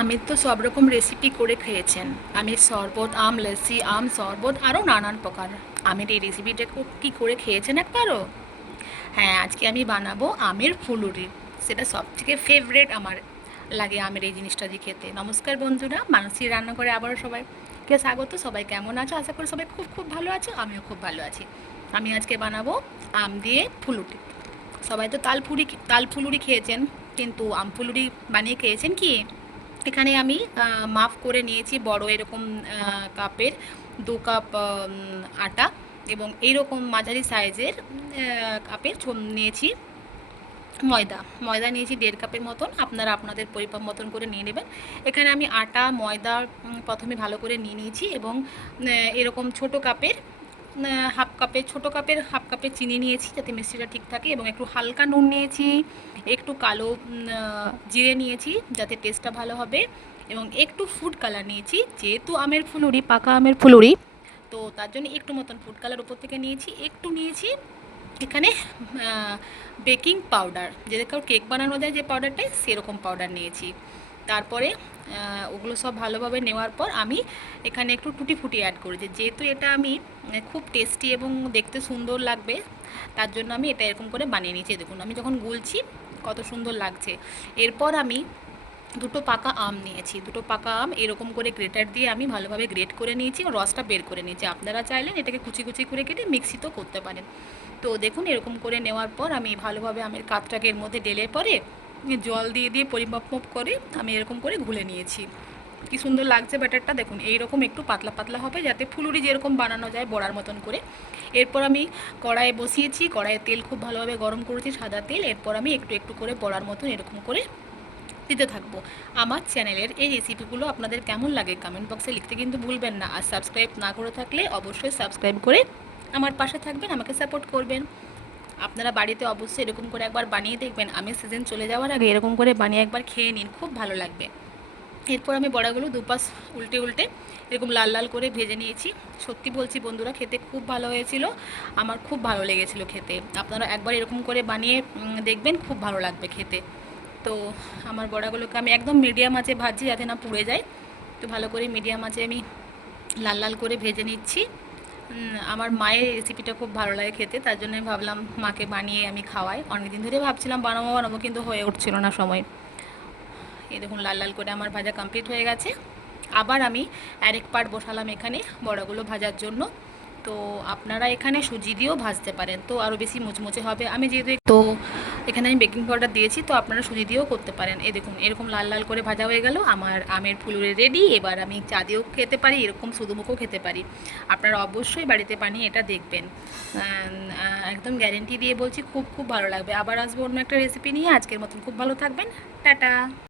আমি তো সব রকম রেসিপি করে খেয়েছেন। আমের শরবত, আম লস্যি, আম শরবত আরও নানান প্রকার। আমের এই রেসিপিটা কি করে খেয়েছেন একবারও? হ্যাঁ, আজকে আমি বানাবো আমের ফুলুরি। সেটা সবথেকে ফেভারেট আমার লাগে আমের এই জিনিসটা দিয়ে খেতে। নমস্কার বন্ধুরা, মানসী রান্নাঘরে আবারও সবাইকে স্বাগত। সবাই কেমন আছো? আশা করি সবাই খুব খুব ভালো আছো, আমিও খুব ভালো আছি। আমি আজকে বানাবো আম দিয়ে ফুলুরি। সবাই তো তাল ফুলুরি খেয়েছেন, কিন্তু আম ফুলুরি বানিয়ে খেয়েছেন কি? এখানে আমি মাপ করে নিয়েছি বড় এরকম কাপের 2 কাপ আটা, এবং এইরকম মাঝারি সাইজের কাপের নিয়েছি ময়দা। ময়দা নিয়েছি 1.5 কাপের মতন, আপনারা আপনাদের পরিমাপ মতন করে নিয়ে নেবেন। এখানে আমি আটা ময়দা প্রথমে ভালো করে নিয়ে নিয়েছি, এবং এরকম ছোট কাপের হাফ কাপের চিনি নিয়েছি যাতে মিষ্টিটা ঠিক থাকে, এবং একটু হালকা নুন নিয়েছি, একটু কালো জিরে নিয়েছি যাতে টেস্টটা ভালো হবে, এবং একটু ফুড কালার নিয়েছি। যেহেতু আমের ফুলুরি, পাকা আমের ফুলুরি, তো তার জন্য একটু মতন ফুড কালার উপর থেকে নিয়েছি। একটু নিয়েছি এখানে বেকিং পাউডার, যেটা কারো কেক বানানো যায় যে পাউডারটাই, সেরকম পাউডার নিয়েছি। তারপরে ওগুলো সব ভালোভাবে নেওয়ার পর আমি এখানে একটু টুটি ফুটি অ্যাড করেছি, যেহেতু এটা আমি খুব টেস্টি এবং দেখতে সুন্দর লাগবে, তার জন্য আমি এটা এরকম করে বানিয়ে নিয়েছি। দেখুন আমি যখন গুলছি কত সুন্দর লাগছে। এরপর আমি 2 পাকা আম নিয়েছি। 2 পাকা আম এরকম করে গ্রেটার দিয়ে আমি ভালোভাবে গ্রেট করে নিয়েছি, রসটা বের করে নিয়েছি। আপনারা চাইলেন এটাকে কুচি কুচি করে কেটে মিক্সিতেও করতে পারেন। তো দেখুন এরকম করে নেওয়ার পর আমি ভালোভাবে আমের কাতটাকে এর মধ্যে ঢেলে পরে জল দিয়ে দিয়ে পরিমাপ করে আমি এরকম করে ঘুলে নিয়েছি। কি সুন্দর লাগছে ব্যাটারটা, দেখুন এইরকম একটু পাতলা পাতলা হবে, যাতে ফুলুরি যেরকম বানানো যায় বড়ার মতন করে। এরপর আমি কড়াইয়ে বসিয়েছি, কড়াইয়ে তেল খুব ভালোভাবে গরম করেছি, সাদা তেল। এরপর আমি একটু একটু করে বড়ার মতন এরকম করে দিতে থাকবো। আমার চ্যানেলের এই রেসিপিগুলো আপনাদের কেমন লাগে কমেন্ট বক্সে লিখতে কিন্তু ভুলবেন না। আর সাবস্ক্রাইব না করে থাকলে অবশ্যই সাবস্ক্রাইব করে আমার পাশে থাকবেন, আমাকে সাপোর্ট করবেন। আপনারা বাড়িতে অবশ্যই এরকম করে একবার বানিয়ে দেখবেন। আমের সিজন চলে যাওয়ার আগে এরকম করে বানিয়ে একবার খেয়ে নিন, খুব ভালো লাগবে। এরপর আমি বড়াগুলো দুপাশ উল্টে উল্টে এরকম লাল লাল করে ভেজে নিয়েছি। সত্যি বলছি বন্ধুরা, খেতে খুব ভালো হয়েছিল, আমার খুব ভালো লেগেছিল খেতে। আপনারা একবার এরকম করে বানিয়ে দেখবেন, খুব ভালো লাগবে খেতে। তো আমার বড়াগুলোকে আমি একদম মিডিয়াম আঁচে ভাজছি যাতে না পুড়ে যায়। তো ভালো করে মিডিয়াম আঁচে আমি লাল লাল করে ভেজে নিচ্ছি। আমার মায়ের রেসিপিটা খুব ভালো লাগে খেতে, তার জন্য আমি ভাবলাম মাকে বানিয়ে আমি খাওয়াই। অনেকদিন ধরে ভাবছিলাম বানাবো বানাবো, কিন্তু হয়ে উঠছিল না সময়। এই দেখুন লাল লাল করে আমার ভাজা কমপ্লিট হয়ে গেছে। আবার আমি আরেক পাট বসালাম এখানে বড়াগুলো ভাজার জন্য। তো আপনারা এখানে সুজি দিয়েও ভাজতে পারেন, তো আরও বেশি মুচমুচে হবে। আমি যেহেতু এখানে আমি বেকিং পাউডার দিয়েছি, তো আপনারা সুজি দিয়েও করতে পারেন। এই দেখুন এরকম লাল লাল করে ভাজা হয়ে গেল আমার আমের ফুলুরি রেডি। এবার আমি চা দিয়েও খেতে পারি, এরকম শুধুমুখও খেতে পারি। আপনারা অবশ্যই বাড়িতে বানিয়ে এটা দেখবেন, একদম গ্যারেন্টি দিয়ে বলছি, খুব খুব ভালো লাগবে। আবার আসবো অন্য একটা রেসিপি নিয়ে। আজকের মতন খুব ভালো থাকবেন, টাটা।